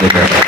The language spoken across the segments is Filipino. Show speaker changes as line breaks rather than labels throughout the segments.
Amen.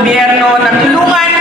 gobyerno na tulungan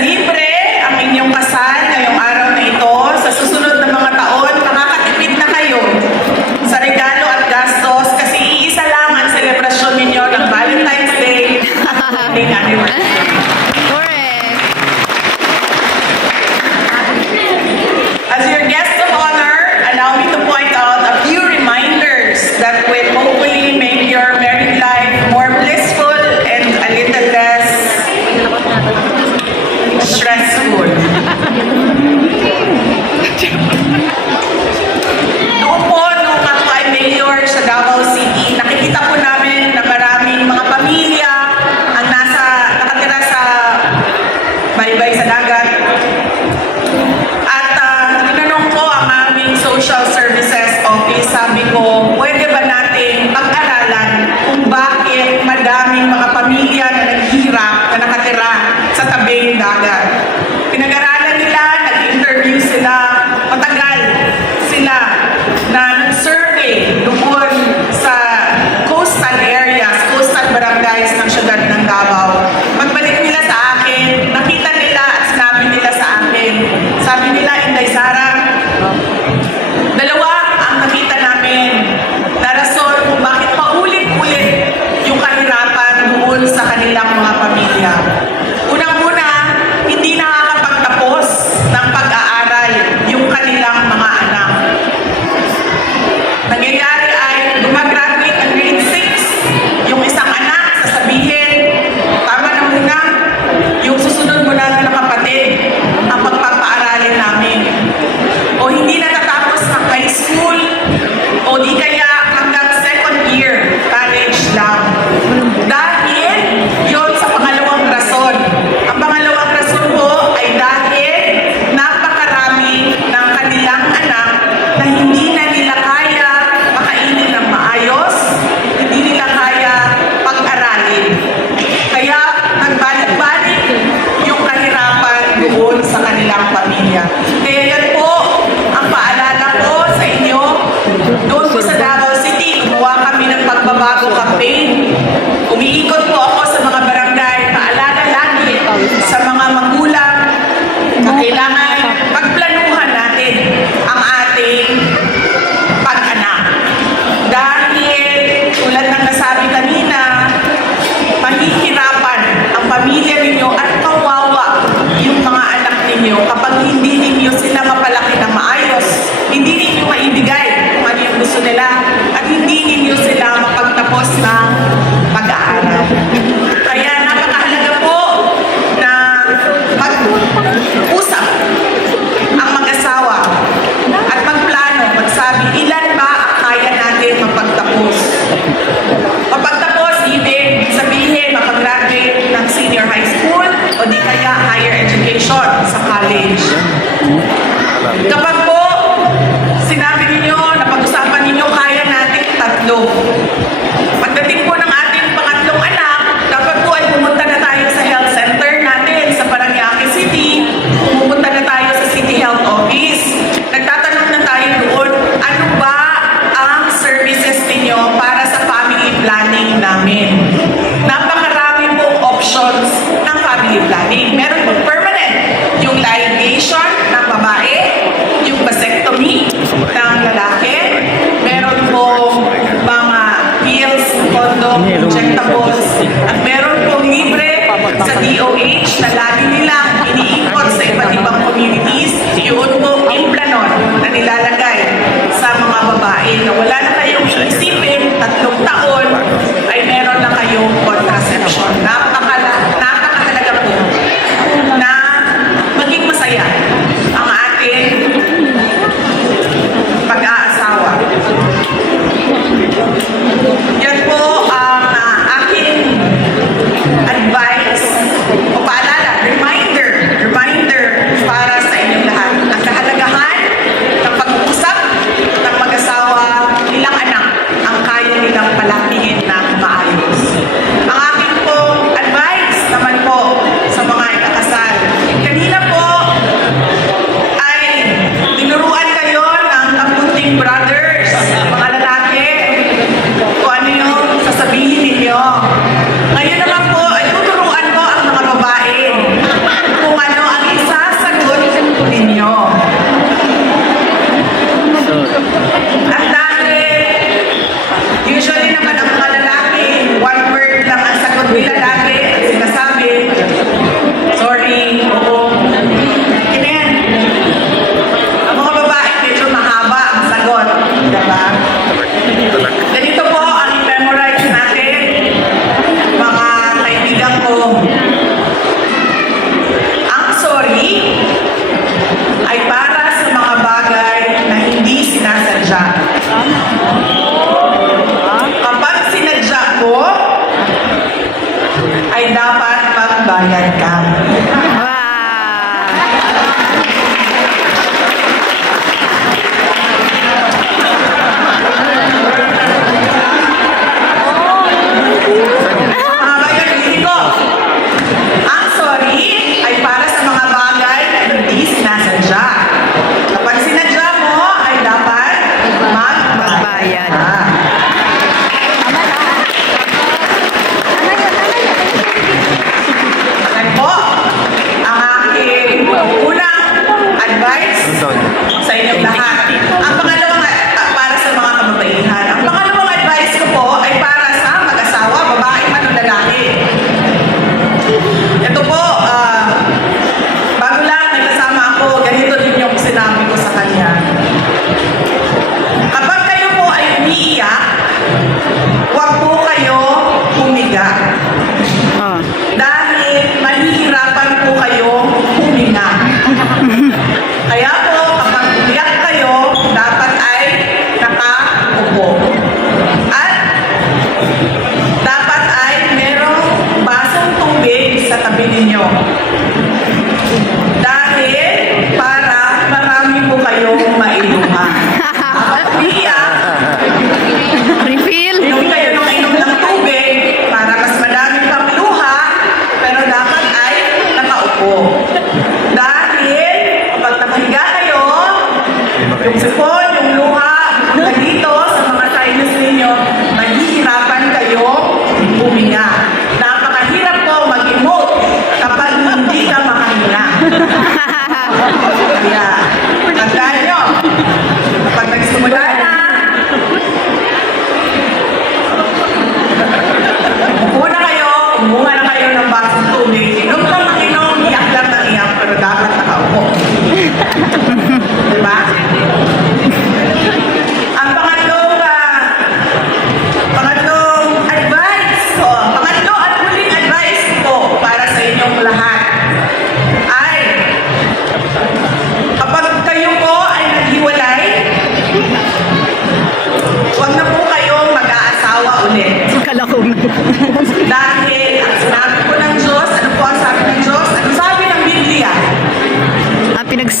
libre ang inyong soledad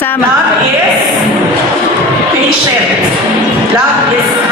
Pinagsama. Love is patient. Love is